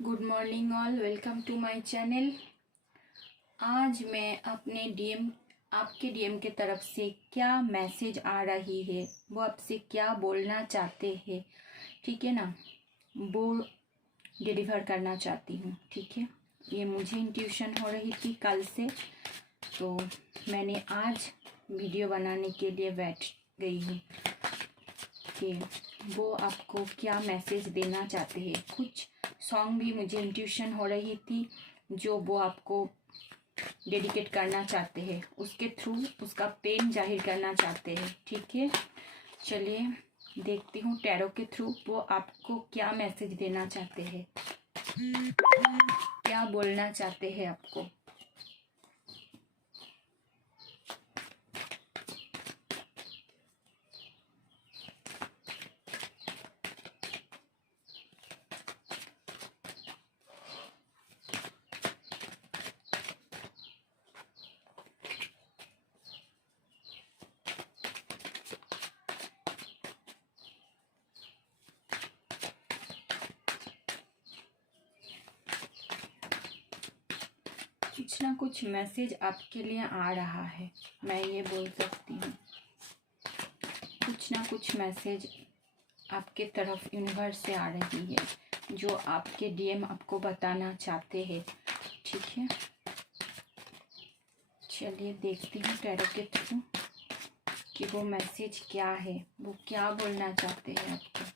Good morning all, welcome to my channel. आज मैं अपने डीएम आपके डीएम के तरफ से क्या मैसेज आ रही है, वो आपसे क्या बोलना चाहते हैं, ठीक है ना, वो डिलीवर करना चाहती हूँ। ठीक है, ये मुझे इंट्यूशन हो रही थी कल से, तो मैंने आज वीडियो बनाने के लिए बैठ गई हूँ कि वो आपको क्या मैसेज देना चाहते हैं। कुछ सॉन्ग भी मुझे इंट्यूशन हो रही थी जो वो आपको डेडिकेट करना चाहते हैं, उसके थ्रू उसका पेन जाहिर करना चाहते हैं। ठीक है, चलिए देखती हूँ टैरो के थ्रू वो आपको क्या मैसेज देना चाहते हैं, क्या बोलना चाहते हैं आपको। कुछ ना कुछ मैसेज आपके लिए आ रहा है, मैं ये बोल सकती हूँ। कुछ ना कुछ मैसेज आपके तरफ यूनिवर्स से आ रही है जो आपके डीएम आपको बताना चाहते हैं। ठीक है, चलिए देखती हूँ टैरो के थ्रू कि वो मैसेज क्या है, वो क्या बोलना चाहते हैं आपको।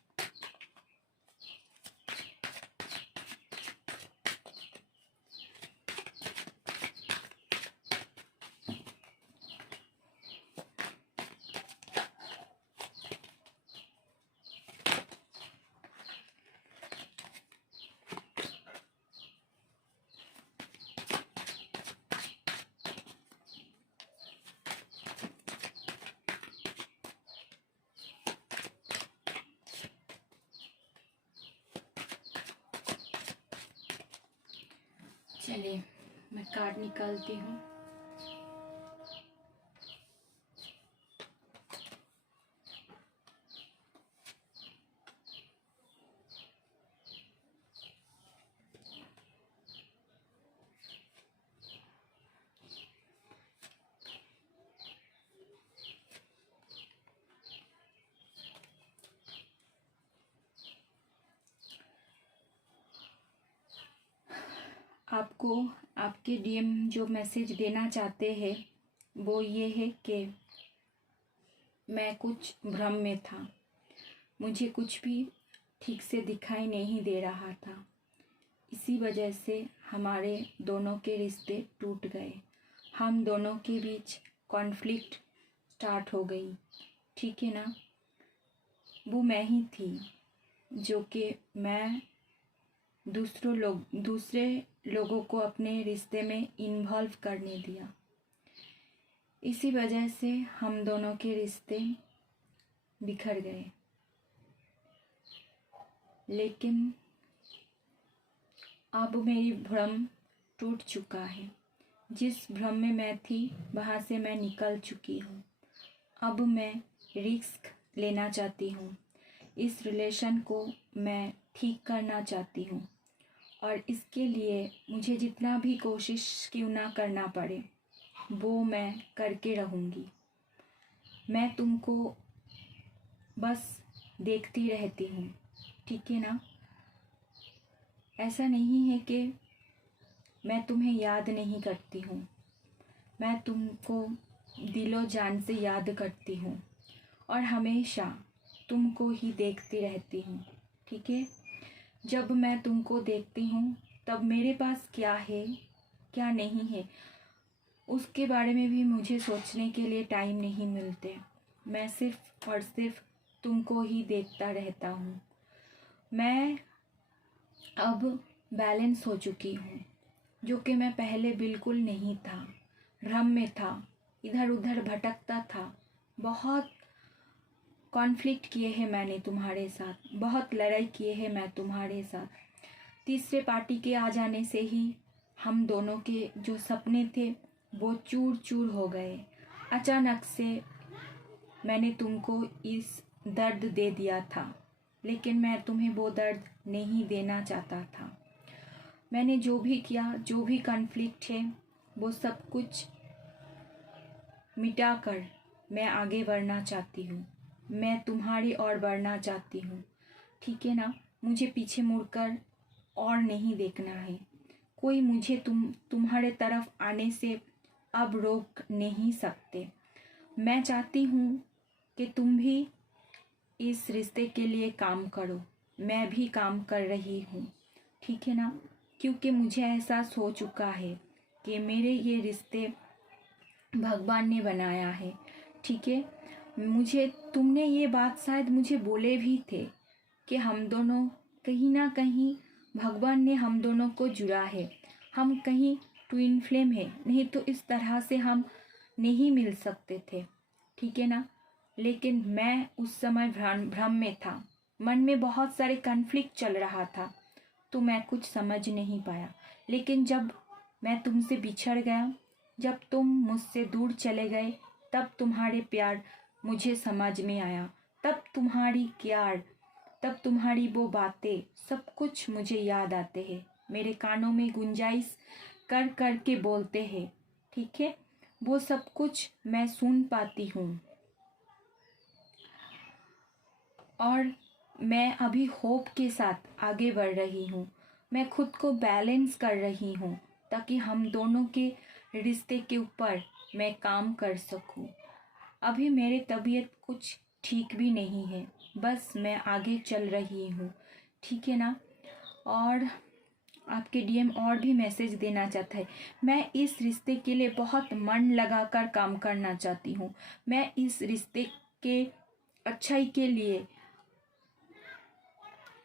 चलिए मैं कार्ड निकालती हूँ। आपको आपके डीएम जो मैसेज देना चाहते हैं वो ये है कि मैं कुछ भ्रम में था, मुझे कुछ भी ठीक से दिखाई नहीं दे रहा था, इसी वजह से हमारे दोनों के रिश्ते टूट गए, हम दोनों के बीच कॉन्फ्लिक्ट स्टार्ट हो गई। ठीक है ना, वो मैं ही थी जो कि मैं दूसरे लोगों को अपने रिश्ते में इन्वॉल्व करने दिया, इसी वजह से हम दोनों के रिश्ते बिखर गए। लेकिन अब मेरी भ्रम टूट चुका है, जिस भ्रम में मैं थी वहाँ से मैं निकल चुकी हूँ। अब मैं रिस्क लेना चाहती हूँ, इस रिलेशन को मैं ठीक करना चाहती हूँ, और इसके लिए मुझे जितना भी कोशिश क्यों ना करना पड़े वो मैं करके रहूँगी। मैं तुमको बस देखती रहती हूँ, ठीक है ना। ऐसा नहीं है कि मैं तुम्हें याद नहीं करती हूँ, मैं तुमको दिलो जान से याद करती हूँ और हमेशा तुमको ही देखती रहती हूँ। ठीक है, जब मैं तुमको देखती हूँ तब मेरे पास क्या है क्या नहीं है उसके बारे में भी मुझे सोचने के लिए टाइम नहीं मिलते, मैं सिर्फ और सिर्फ तुमको ही देखता रहता हूँ। मैं अब बैलेंस हो चुकी हूँ, जो कि मैं पहले बिल्कुल नहीं था, भ्रम में था, इधर उधर भटकता था। बहुत कॉन्फ्लिक्ट किए हैं मैंने तुम्हारे साथ, बहुत लड़ाई किए हैं मैं तुम्हारे साथ। तीसरे पार्टी के आ जाने से ही हम दोनों के जो सपने थे वो चूर चूर हो गए। अचानक से मैंने तुमको इस दर्द दे दिया था, लेकिन मैं तुम्हें वो दर्द नहीं देना चाहता था। मैंने जो भी किया, जो भी कॉन्फ्लिक्ट है, वो सब कुछ मिटाकर मैं आगे बढ़ना चाहती हूँ। मैं तुम्हारी ओर बढ़ना चाहती हूँ, ठीक है ना। मुझे पीछे मुड़कर और नहीं देखना है। कोई मुझे तुम्हारे तरफ आने से अब रोक नहीं सकते। मैं चाहती हूँ कि तुम भी इस रिश्ते के लिए काम करो। मैं भी काम कर रही हूँ, ठीक है ना। क्योंकि मुझे एहसास हो चुका है कि मेरे ये रिश्ते भगवान ने बनाया है, ठीक है। मुझे तुमने ये बात शायद मुझे बोले भी थे कि हम दोनों कहीं ना कहीं भगवान ने हम दोनों को जुड़ा है। हम कहीं ट्विन फ्लेम है, नहीं तो इस तरह से हम नहीं मिल सकते थे, ठीक है ना। लेकिन मैं उस समय भ्रम में था। मन में बहुत सारे कॉन्फ्लिक्ट चल रहा था, तो मैं कुछ समझ नहीं पाया। लेकिन जब मैं तुमसे बिछड़ गया, जब तुम मुझसे दूर चले गए, तब तुम्हारे प्यार मुझे समझ में आया। तब तुम्हारी वो बातें सब कुछ मुझे याद आते हैं। मेरे कानों में गुंजाइश कर कर के बोलते हैं, ठीक है। वो सब कुछ मैं सुन पाती हूँ। और मैं अभी होप के साथ आगे बढ़ रही हूँ। मैं खुद को बैलेंस कर रही हूँ ताकि हम दोनों के रिश्ते के ऊपर मैं काम कर सकूँ। अभी मेरी तबीयत कुछ ठीक भी नहीं है, बस मैं आगे चल रही हूँ, ठीक है ना। और आपके डीएम और भी मैसेज देना चाहता है। मैं इस रिश्ते के लिए बहुत मन लगाकर काम करना चाहती हूँ। मैं इस रिश्ते के अच्छाई के लिए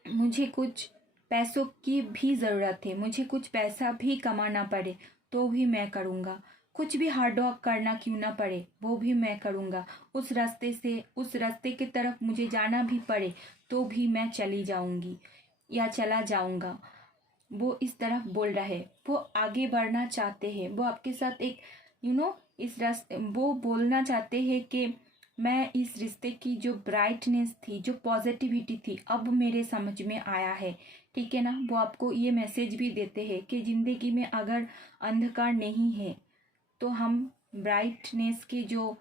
मुझे कुछ पैसों की भी ज़रूरत है। मुझे कुछ पैसा भी कमाना पड़े तो भी मैं करूँगा। कुछ भी हार्ड वर्क करना क्यों ना पड़े, वो भी मैं करूँगा। उस रास्ते की तरफ मुझे जाना भी पड़े तो भी मैं चली जाऊँगी या चला जाऊँगा। वो इस तरफ बोल रहा है, वो आगे बढ़ना चाहते हैं। वो आपके साथ एक इस रास्ते वो बोलना चाहते हैं कि मैं इस रिश्ते की जो ब्राइटनेस थी, जो पॉजिटिविटी थी, अब मेरे समझ में आया है, ठीक है ना। वो आपको ये मैसेज भी देते हैं कि ज़िंदगी में अगर अंधकार नहीं है तो हम ब्राइटनेस की जो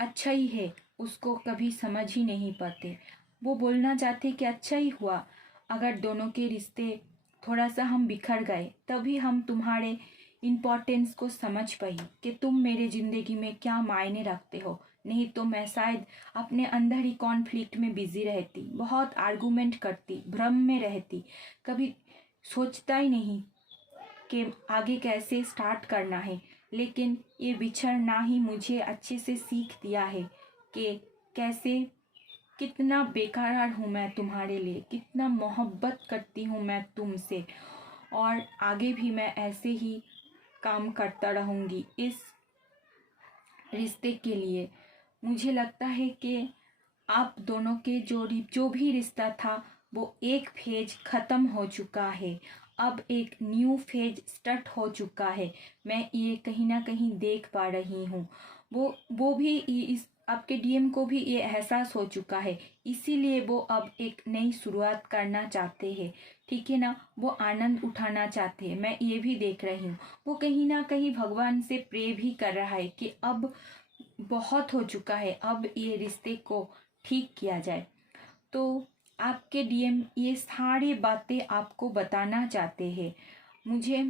अच्छाई है उसको कभी समझ ही नहीं पाते। वो बोलना चाहते कि अच्छा ही हुआ अगर दोनों के रिश्ते थोड़ा सा हम बिखर गए, तभी हम तुम्हारे इम्पोर्टेंस को समझ पाई कि तुम मेरे ज़िंदगी में क्या मायने रखते हो। नहीं तो मैं शायद अपने अंदर ही कॉन्फ्लिक्ट में बिजी रहती, बहुत आर्गूमेंट करती, भ्रम में रहती, कभी सोचता ही नहीं कि आगे कैसे स्टार्ट करना है। लेकिन ये बिछड़ना ही मुझे अच्छे से सीख दिया है कि कैसे कितना बेकरार हूँ मैं तुम्हारे लिए, कितना मोहब्बत करती हूँ मैं तुमसे। और आगे भी मैं ऐसे ही काम करता रहूँगी इस रिश्ते के लिए। मुझे लगता है कि आप दोनों के जो भी रिश्ता था वो एक फेज ख़त्म हो चुका है। अब एक न्यू फेज स्टार्ट हो चुका है। मैं ये कहीं ना कहीं देख पा रही हूँ। वो भी इस आपके डीएम को भी ये एहसास हो चुका है, इसीलिए वो अब एक नई शुरुआत करना चाहते हैं, ठीक है ना। वो आनंद उठाना चाहते हैं, मैं ये भी देख रही हूँ। वो कहीं ना कहीं भगवान से प्रे भी कर रहा है कि अब बहुत हो चुका है, अब ये रिश्ते को ठीक किया जाए। तो आपके डीएम ये सारी बातें आपको बताना चाहते हैं। मुझे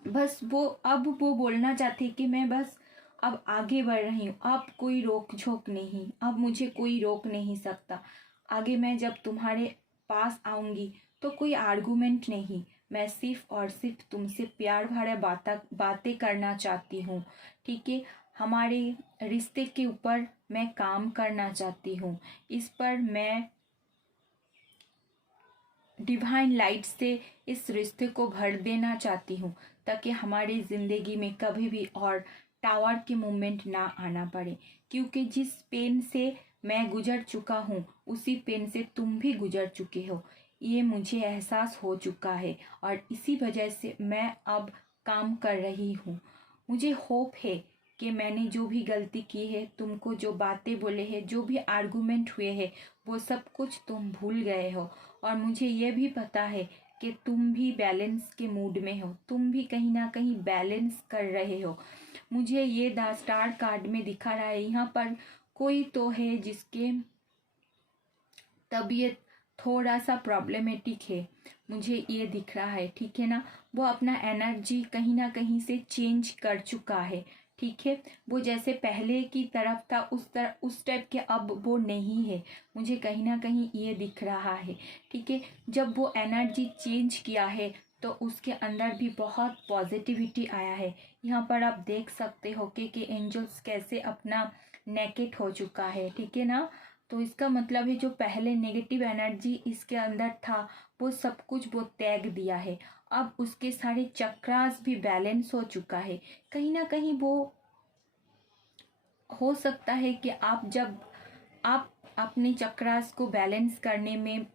बस वो बोलना चाहते कि मैं बस अब आगे बढ़ रही हूँ। अब कोई रोक झोंक नहीं, अब मुझे कोई रोक नहीं सकता। आगे मैं जब तुम्हारे पास आऊँगी तो कोई आर्गुमेंट नहीं, मैं सिर्फ और सिर्फ तुमसे प्यार भरा बातें करना चाहती हूँ, ठीक है। हमारे रिश्ते के ऊपर मैं काम करना चाहती हूँ। इस पर मैं डिवाइन लाइट से इस रिश्ते को भर देना चाहती हूँ ताकि हमारी ज़िंदगी में कभी भी और टावर के मोमेंट ना आना पड़े। क्योंकि जिस पेन से मैं गुजर चुका हूँ उसी पेन से तुम भी गुजर चुके हो, ये मुझे एहसास हो चुका है। और इसी वजह से मैं अब काम कर रही हूँ। मुझे होप है कि मैंने जो भी गलती की है, तुमको जो बातें बोले हैं, जो भी आर्गुमेंट हुए हैं, वो सब कुछ तुम भूल गए हो और मुझे ये भी पता है कि तुम भी बैलेंस के मूड में हो, तुम भी कहीं ना कहीं बैलेंस कर रहे हो। मुझे ये द स्टार कार्ड में दिखा रहा है, यहाँ पर कोई तो है जिसके तबीयत थोड़ा सा प्रॉब्लमेटिक है, मुझे ये दिख रहा है, ठीक है ना। वो अपना एनर्जी कहीं ना कहीं से चेंज कर चुका है, ठीक है। वो जैसे पहले की तरफ था उस टाइप के अब वो नहीं है, मुझे कहीं ना कहीं ये दिख रहा है, ठीक है। जब वो एनर्जी चेंज किया है तो उसके अंदर भी बहुत पॉजिटिविटी आया है। यहाँ पर आप देख सकते हो कि एंजल्स कैसे अपना नेकेट हो चुका है, ठीक है ना। तो इसका मतलब है जो पहले नेगेटिव एनर्जी इसके अंदर था वो सब कुछ वो त्याग दिया है। अब उसके सारे चक्रास भी बैलेंस हो चुका है। कहीं ना कहीं वो हो सकता है कि आप अपने चक्रास को बैलेंस करने में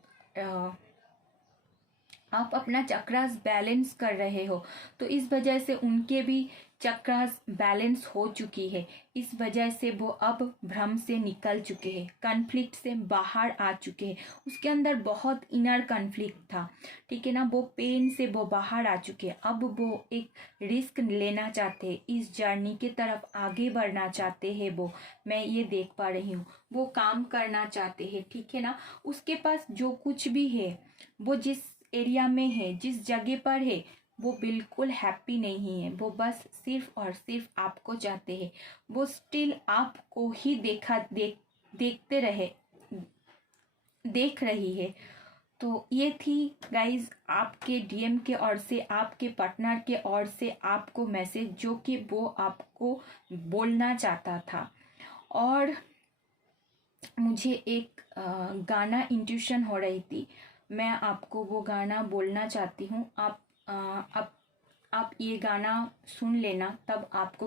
आप अपना चक्रास बैलेंस कर रहे हो, तो इस वजह से उनके भी चक्रास बैलेंस हो चुकी है। इस वजह से वो अब भ्रम से निकल चुके हैं, कॉन्फ्लिक्ट से बाहर आ चुके हैं। उसके अंदर बहुत इनर कॉन्फ्लिक्ट था, ठीक है ना। वो पेन से वो बाहर आ चुके हैं। अब वो एक रिस्क लेना चाहते हैं, इस जर्नी के तरफ आगे बढ़ना चाहते हैं। वो मैं ये देख पा रही हूँ, वो काम करना चाहते हैं, ठीक है ना। उसके पास जो कुछ भी है, वो जिस एरिया में है, जिस जगह पर है, वो बिल्कुल हैप्पी नहीं है। वो बस सिर्फ और सिर्फ आपको चाहते हैं। वो स्टिल आपको ही देखते रहे देख रही है। तो ये थी गाइज आपके डीएम के ओर से, आपके पार्टनर के ओर से आपको मैसेज, जो कि वो आपको बोलना चाहता था। और मुझे एक गाना इंट्यूशन हो रही थी, मैं आपको वो गाना बोलना चाहती हूँ। आप ये गाना सुन लेना, तब आपको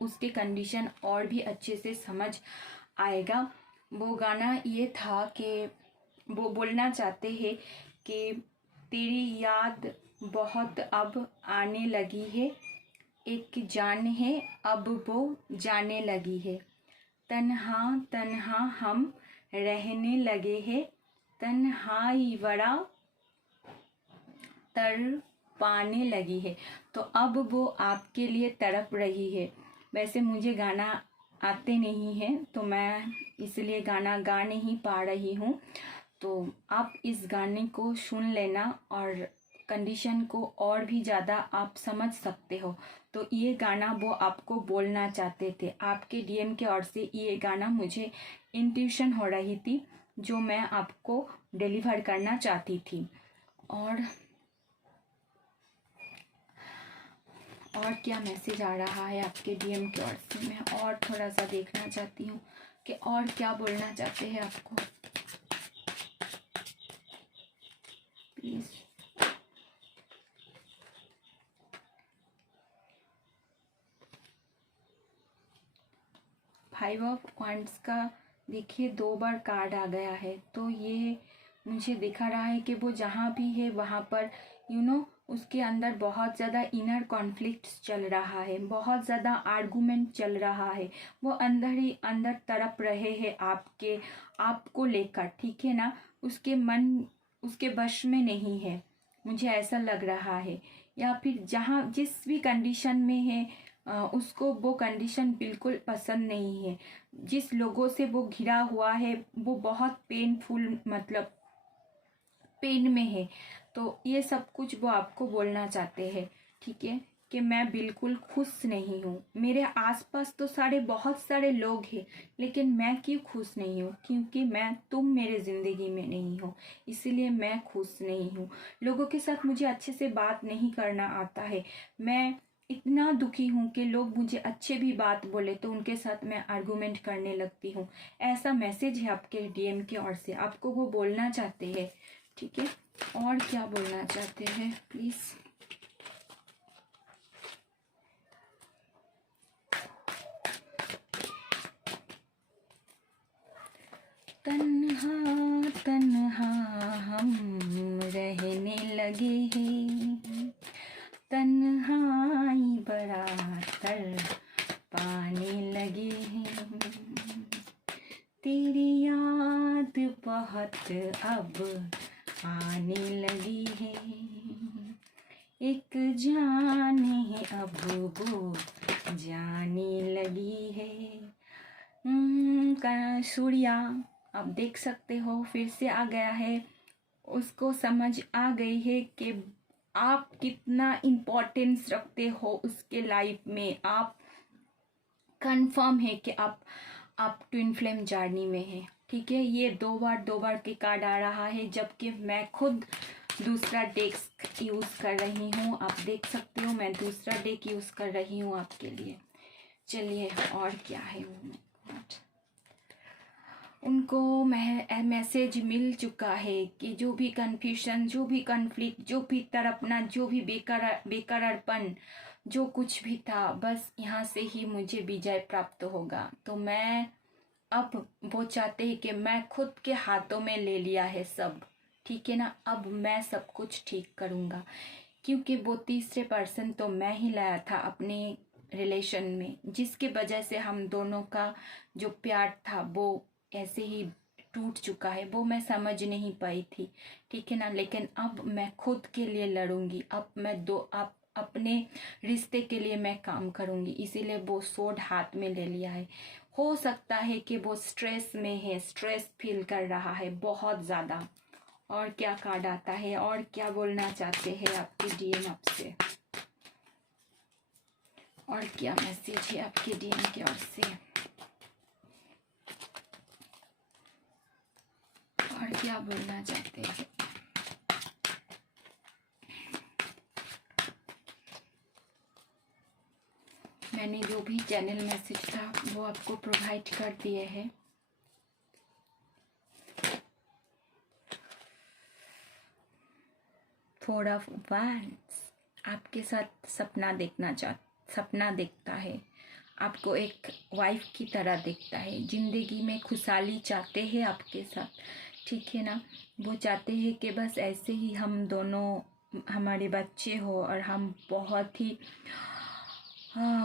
उसके कंडीशन और भी अच्छे से समझ आएगा। वो गाना ये था कि वो बोलना चाहते हैं कि तेरी याद बहुत अब आने लगी है, एक जान है अब वो जाने लगी है, तन्हा तन्हा हम रहने लगे हैं, तन्हाई बड़ा तर पाने लगी है। तो अब वो आपके लिए तड़प रही है। वैसे मुझे गाना आते नहीं है, तो मैं इसलिए गाना गा नहीं पा रही हूँ। तो आप इस गाने को सुन लेना और कंडीशन को और भी ज़्यादा आप समझ सकते हो। तो ये गाना वो आपको बोलना चाहते थे, आपके डीएम के ओर से ये गाना मुझे इंट्यूशन हो रही थी, जो मैं आपको डिलीवर करना चाहती थी। और क्या मैसेज आ रहा है आपके डीएम की ओर से, मैं और थोड़ा सा देखना चाहती हूँ कि और क्या बोलना चाहते हैं आपको। प्लीज 5 ऑफ वांड्स का देखिए 2 बार कार्ड आ गया है। तो ये मुझे दिखा रहा है कि वो जहाँ भी है वहाँ पर उसके अंदर बहुत ज़्यादा इनर कॉन्फ्लिक्ट्स चल रहा है, बहुत ज़्यादा आर्गुमेंट चल रहा है। वो अंदर ही अंदर तड़प रहे हैं आपको लेकर, ठीक है ना। उसके मन उसके वश में नहीं है, मुझे ऐसा लग रहा है। या फिर जिस भी कंडीशन में है उसको वो कंडीशन बिल्कुल पसंद नहीं है। जिस लोगों से वो घिरा हुआ है वो बहुत पेनफुल, मतलब पेन में है। तो ये सब कुछ वो आपको बोलना चाहते हैं, ठीक है, कि मैं बिल्कुल खुश नहीं हूँ। मेरे आसपास तो बहुत सारे लोग हैं, लेकिन मैं क्यों खुश नहीं हूँ? क्योंकि तुम मेरे ज़िंदगी में नहीं हो, इसीलिए मैं खुश नहीं हूँ। लोगों के साथ मुझे अच्छे से बात नहीं करना आता है। मैं इतना दुखी हूँ कि लोग मुझे अच्छे भी बात बोले तो उनके साथ मैं आर्गुमेंट करने लगती हूँ। ऐसा मैसेज है आपके डीएम की ओर से, आपको वो बोलना चाहते हैं, ठीक है। और क्या बोलना चाहते हैं प्लीज। तन्हा तन्हा हम रहने लगे हैं, तन्हाई बड़ा तर पाने लगे हैं, तेरी याद बहुत अब सूर्या आप देख सकते हो फिर से आ गया है। उसको समझ आ गई है कि आप कितना इम्पोर्टेंस रखते हो उसके लाइफ में। आप कंफर्म है कि आप ट्विन फ्लेम जर्नी में है। ठीक है, ये दो बार के कार्ड आ रहा है, जबकि मैं खुद दूसरा डेक यूज़ कर रही हूँ। आप देख सकते हो मैं दूसरा डेक यूज़ कर रही हूँ आपके लिए। चलिए और क्या है वो, उनको मैसेज मिल चुका है कि जो भी कन्फ्यूजन, जो भी कन्फ्लिक्ट, जो भी तड़पना, जो भी बेकरारपन, जो कुछ भी था, बस यहाँ से ही मुझे विजय प्राप्त होगा। तो मैं अब वो चाहते हैं कि मैं खुद के हाथों में ले लिया है सब। ठीक है ना, अब मैं सब कुछ ठीक करूँगा, क्योंकि वो तीसरे पर्सन तो मैं ही लाया था अपने रिलेशन में, जिसकी वजह से हम दोनों का जो प्यार था वो ऐसे ही टूट चुका है। वो मैं समझ नहीं पाई थी। ठीक है ना, लेकिन अब मैं खुद के लिए लड़ूंगी। अब मैं अपने रिश्ते के लिए मैं काम करूंगी, इसीलिए वो सोड हाथ में ले लिया है। हो सकता है कि वो स्ट्रेस में है, स्ट्रेस फील कर रहा है बहुत ज़्यादा। और क्या कार्ड आता है, और क्या बोलना चाहते हैं आपके डीएम आपसे, और क्या मैसेज है आपके डीएम की ओर से, और क्या बोलना चाहते हैं। मैंने जो भी चैनल मैसेज था वो आपको प्रोवाइड कर दिए हैं। फोर ऑफ वैंड्स आपके साथ सपना देखता है, आपको एक वाइफ की तरह देखता है, जिंदगी में खुशहाली चाहते हैं आपके साथ। ठीक है ना, वो चाहते हैं कि बस ऐसे ही हम दोनों, हमारे बच्चे हो और हम बहुत ही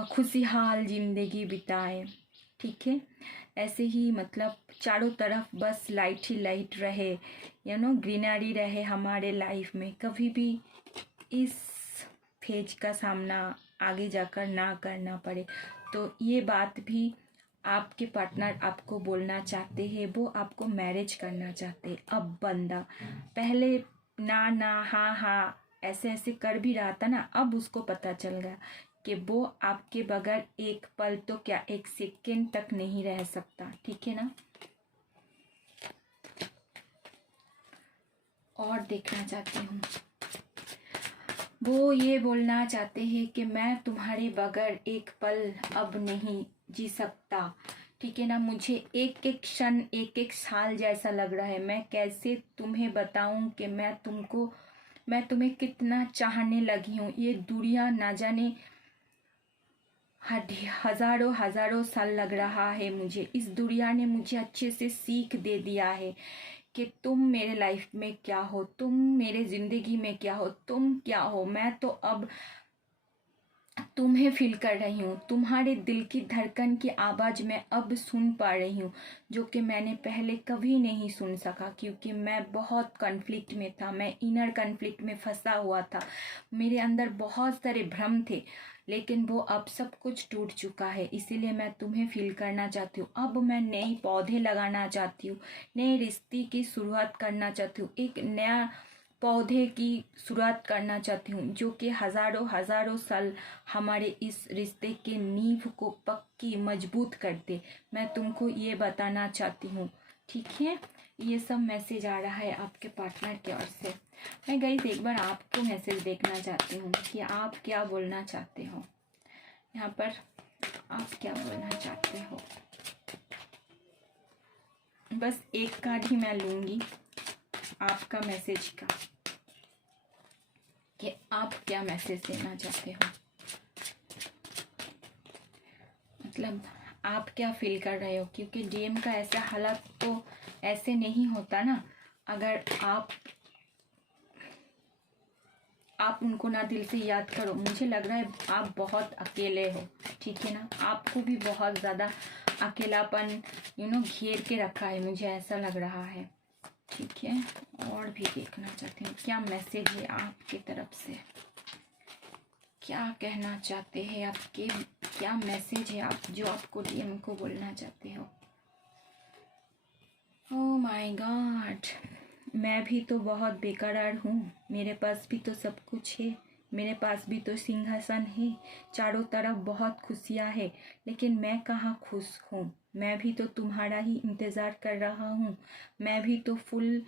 खुशहाल जिंदगी बिताए। ठीक है, ऐसे ही मतलब चारों तरफ बस लाइट ही लाइट रहे, ग्रीनरी रहे हमारे लाइफ में। कभी भी इस फेज का सामना आगे जाकर ना करना पड़े। तो ये बात भी आपके पार्टनर आपको बोलना चाहते हैं। वो आपको मैरिज करना चाहते हैं। अब बंदा पहले ना हाँ हाँ ऐसे ऐसे कर भी रहा था ना, अब उसको पता चल गया कि वो आपके बगैर एक पल तो क्या एक सेकेंड तक नहीं रह सकता। ठीक है ना, और देखना चाहती हूँ, वो ये बोलना चाहते हैं कि मैं तुम्हारे बगैर एक पल अब नहीं जी सकता। ठीक है ना, मुझे एक एक क्षण एक एक साल जैसा लग रहा है। मैं कैसे तुम्हें बताऊं कि मैं तुम्हें कितना चाहने लगी हूँ। ये दुनिया ना जाने हजारों साल लग रहा है मुझे। इस दुनिया ने मुझे अच्छे से सीख दे दिया है कि तुम मेरे लाइफ में क्या हो, तुम मेरे जिंदगी में क्या हो, तुम क्या हो। मैं तो अब तुम्हें फील कर रही हूँ, तुम्हारे दिल की धड़कन की आवाज़ मैं अब सुन पा रही हूँ, जो कि मैंने पहले कभी नहीं सुन सका, क्योंकि मैं बहुत कॉन्फ्लिक्ट में था। मैं इनर कॉन्फ्लिक्ट में फंसा हुआ था। मेरे अंदर बहुत सारे भ्रम थे, लेकिन वो अब सब कुछ टूट चुका है। इसीलिए मैं तुम्हें फील करना चाहती हूँ। अब मैं नए पौधे लगाना चाहती हूँ, नए रिश्ते की शुरुआत करना चाहती हूँ, एक नया पौधे की शुरुआत करना चाहती हूँ, जो कि हजारों साल हमारे इस रिश्ते के नींव को पक्की मजबूत कर दे। मैं तुमको ये बताना चाहती हूँ। ठीक है, ये सब मैसेज आ रहा है आपके पार्टनर की ओर से। मैं गाइस एक बार आपको मैसेज देखना चाहती हूँ कि आप क्या बोलना चाहते हो। यहाँ पर आप क्या बोलना चाहते हो, बस एक कार्ड ही मैं लूँगी आपका मैसेज का, कि आप क्या मैसेज देना चाहते हो। मतलब आप क्या फील कर रहे हो, क्योंकि डीएम का ऐसा हालत तो ऐसे नहीं होता ना, अगर आप उनको ना दिल से याद करो। मुझे लग रहा है आप बहुत अकेले हो। ठीक है ना, आपको भी बहुत ज़्यादा अकेलापन घेर के रखा है, मुझे ऐसा लग रहा है। ठीक है, और भी देखना चाहती हूँ क्या मैसेज है आपकी तरफ से, क्या कहना चाहते हैं आपके, क्या मैसेज है आप जो आपको डीएम को बोलना चाहते हो। ओह माय गॉड, मैं भी तो बहुत बेकरार हूँ। मेरे पास भी तो सब कुछ है, मेरे पास भी तो सिंहासन है, चारों तरफ बहुत खुशियाँ है, लेकिन मैं कहाँ खुश हूँ। मैं भी तो तुम्हारा ही इंतज़ार कर रहा हूँ। मैं भी तो फूल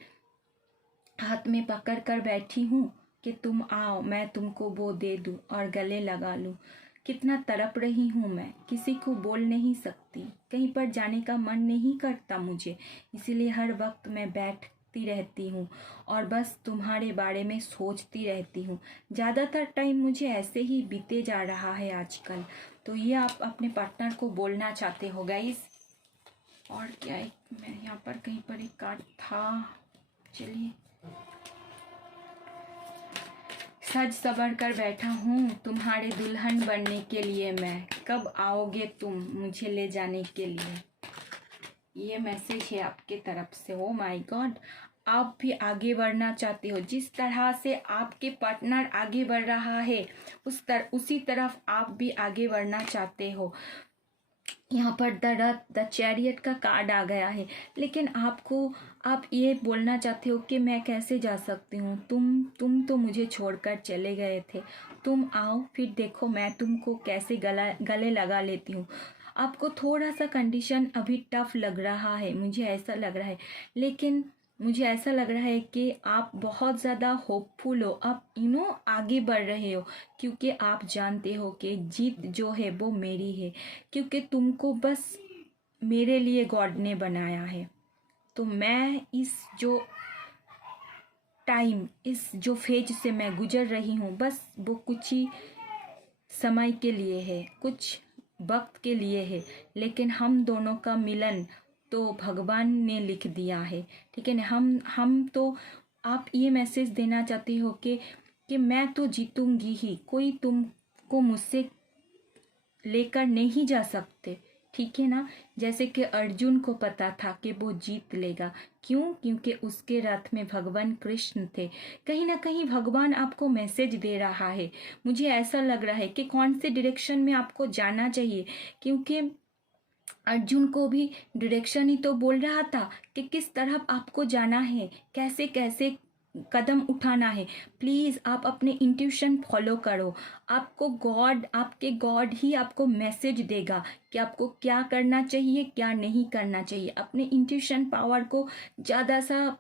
हाथ में पकड़ कर बैठी हूँ कि तुम आओ, मैं तुमको वो दे दूँ और गले लगा लूँ। कितना तड़प रही हूँ मैं, किसी को बोल नहीं सकती। कहीं पर जाने का मन नहीं करता मुझे, इसीलिए हर वक्त मैं बैठती रहती हूँ और बस तुम्हारे बारे में सोचती रहती हूँ। ज़्यादातर टाइम मुझे ऐसे ही बीते जा रहा है आजकल। तो ये आप अपने पार्टनर को बोलना चाहते हो गाइस। और क्या, एक मैं यहाँ पर कहीं पर एक कार्ड था, चलिए। सज सवर कर बैठा हूँ तुम्हारे दुल्हन बनने के लिए मैं, कब आओगे तुम मुझे ले जाने के लिए। ये मैसेज है आपके तरफ से। ओ माय गॉड, आप भी आगे बढ़ना चाहते हो। जिस तरह से आपके पार्टनर आगे बढ़ रहा है उसी तरफ आप भी आगे बढ़ना चाहते हो। यहाँ पर द चैरियट का कार्ड आ गया है, लेकिन आप ये बोलना चाहते हो कि मैं कैसे जा सकती हूँ, तुम तो मुझे छोड़कर चले गए थे, तुम आओ फिर देखो मैं तुमको कैसे गले लगा लेती हूँ। आपको थोड़ा सा कंडीशन अभी टफ लग रहा है, मुझे ऐसा लग रहा है, लेकिन मुझे ऐसा लग रहा है कि आप बहुत ज़्यादा होपफुल हो, आप आगे बढ़ रहे हो, क्योंकि आप जानते हो कि जीत जो है वो मेरी है, क्योंकि तुमको बस मेरे लिए गॉड ने बनाया है। तो मैं इस जो फेज से मैं गुजर रही हूँ, बस वो कुछ ही समय के लिए है, कुछ वक्त के लिए है, लेकिन हम दोनों का मिलन तो भगवान ने लिख दिया है। ठीक है ना, हम तो आप ये मैसेज देना चाहते हो कि मैं तो जीतूंगी ही, कोई तुमको मुझसे लेकर नहीं जा सकते। ठीक है ना, जैसे कि अर्जुन को पता था कि वो जीत लेगा। क्यों? क्योंकि उसके रथ में भगवान कृष्ण थे। कहीं ना कहीं भगवान आपको मैसेज दे रहा है। मुझे ऐसा लग रहा है कि कौन से डायरेक्शन में आपको जाना चाहिए, क्योंकि अर्जुन को भी डायरेक्शन ही तो बोल रहा था कि किस तरफ आपको जाना है, कैसे कैसे कदम उठाना है। प्लीज़ आप अपने इंट्यूशन फॉलो करो। आपके गॉड ही आपको मैसेज देगा कि आपको क्या करना चाहिए, क्या नहीं करना चाहिए। अपने इंट्यूशन पावर को ज़्यादा सा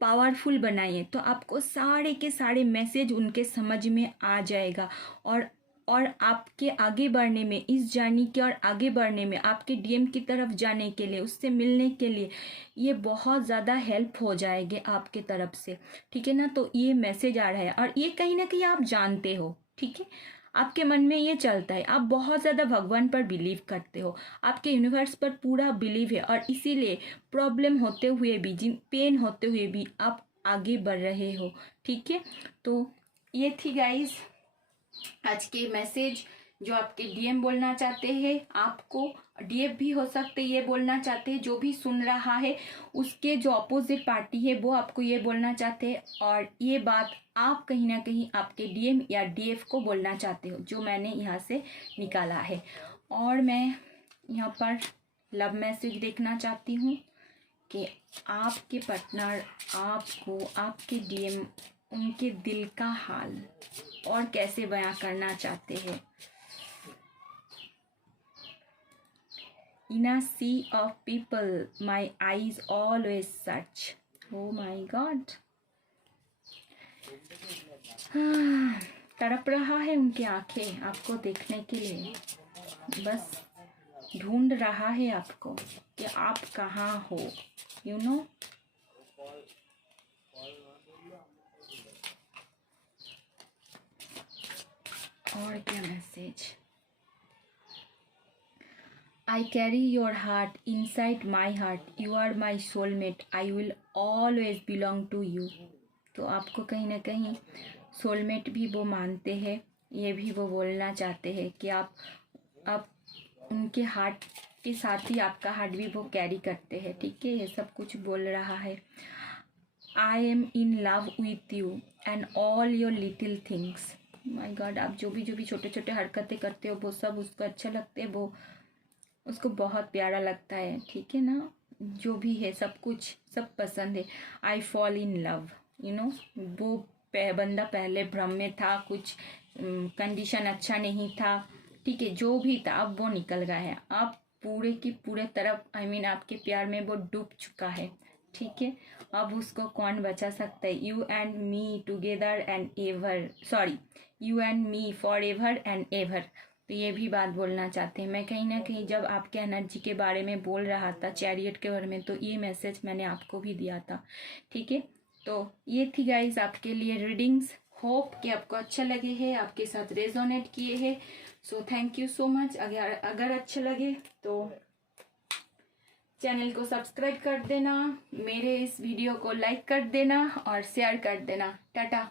पावरफुल बनाइए, तो आपको सारे के सारे मैसेज उनके समझ में आ जाएगा। और आपके आगे बढ़ने में, इस जर्नी के और आगे बढ़ने में, आपके डीएम की तरफ जाने के लिए, उससे मिलने के लिए ये बहुत ज़्यादा हेल्प हो जाएगी आपके तरफ से। ठीक है ना, तो ये मैसेज आ रहा है और ये कहीं ना कहीं आप जानते हो। ठीक है, आपके मन में ये चलता है, आप बहुत ज़्यादा भगवान पर बिलीव करते हो, आपके यूनिवर्स पर पूरा बिलीव है, और इसीलिए प्रॉब्लम होते हुए भी, पेन होते हुए भी आप आगे बढ़ रहे हो। ठीक है, तो ये थी गाइस आज के मैसेज जो आपके डीएम बोलना चाहते हैं। आपको डीएफ भी हो सकते ये बोलना चाहते हैं, जो भी सुन रहा है उसके जो अपोजिट पार्टी है वो आपको ये बोलना चाहते हैं, और ये बात आप कहीं ना कहीं आपके डीएम या डीएफ को बोलना चाहते हो, जो मैंने यहाँ से निकाला है। और मैं यहाँ पर लव मैसेज देखना चाहती हूँ कि आपके पार्टनर आपको, आपके डीएम, उनके दिल का हाल और कैसे बयां करना चाहते हैं। In a sea of people, my eyes always search. Oh my God. तड़प रहा है उनकी आंखें आपको देखने के लिए, बस ढूंढ रहा है आपको कि आप कहाँ हो, और क्या message. I carry your heart inside my heart. You are my soulmate. I will always belong to you. तो आपको कहीं ना कहीं सोलमेट भी वो मानते हैं, ये भी वो बोलना चाहते हैं कि आप उनके हार्ट के साथ ही आपका हार्ट भी वो कैरी करते हैं। ठीक है, ये सब कुछ बोल रहा है। I am in love with you and all your little things. My God, आप जो भी छोटे छोटे हरकतें करते हो वो सब उसको अच्छा लगते हैं, वो उसको बहुत प्यारा लगता है। ठीक है ना, जो भी है सब कुछ सब पसंद है। I fall in love, you know, वो बंदा पहले भ्रम में था, कुछ कंडीशन अच्छा नहीं था, ठीक है, जो भी था अब वो निकल गया है, अब पूरे की पूरे तरफ आपके प्यार में वो डूब चुका है, ठीक है। अब उसको कौन बचा सकता है? You and me together and ever, sorry, you and me for ever and ever. तो ये भी बात बोलना चाहते हैं। मैं कहीं ना कहीं जब आपके एनर्जी के बारे में बोल रहा था, चैरियट के बारे में, तो ये मैसेज मैंने आपको भी दिया था, ठीक है। तो ये थी गाइज आपके लिए रीडिंग्स। होप कि आपको अच्छा लगे है, आपके साथ रेजोनेट किए हैं। So thank you so much. अगर अच्छे लगे तो चैनल को सब्सक्राइब कर देना, मेरे इस वीडियो को लाइक कर देना और शेयर कर देना। टाटा।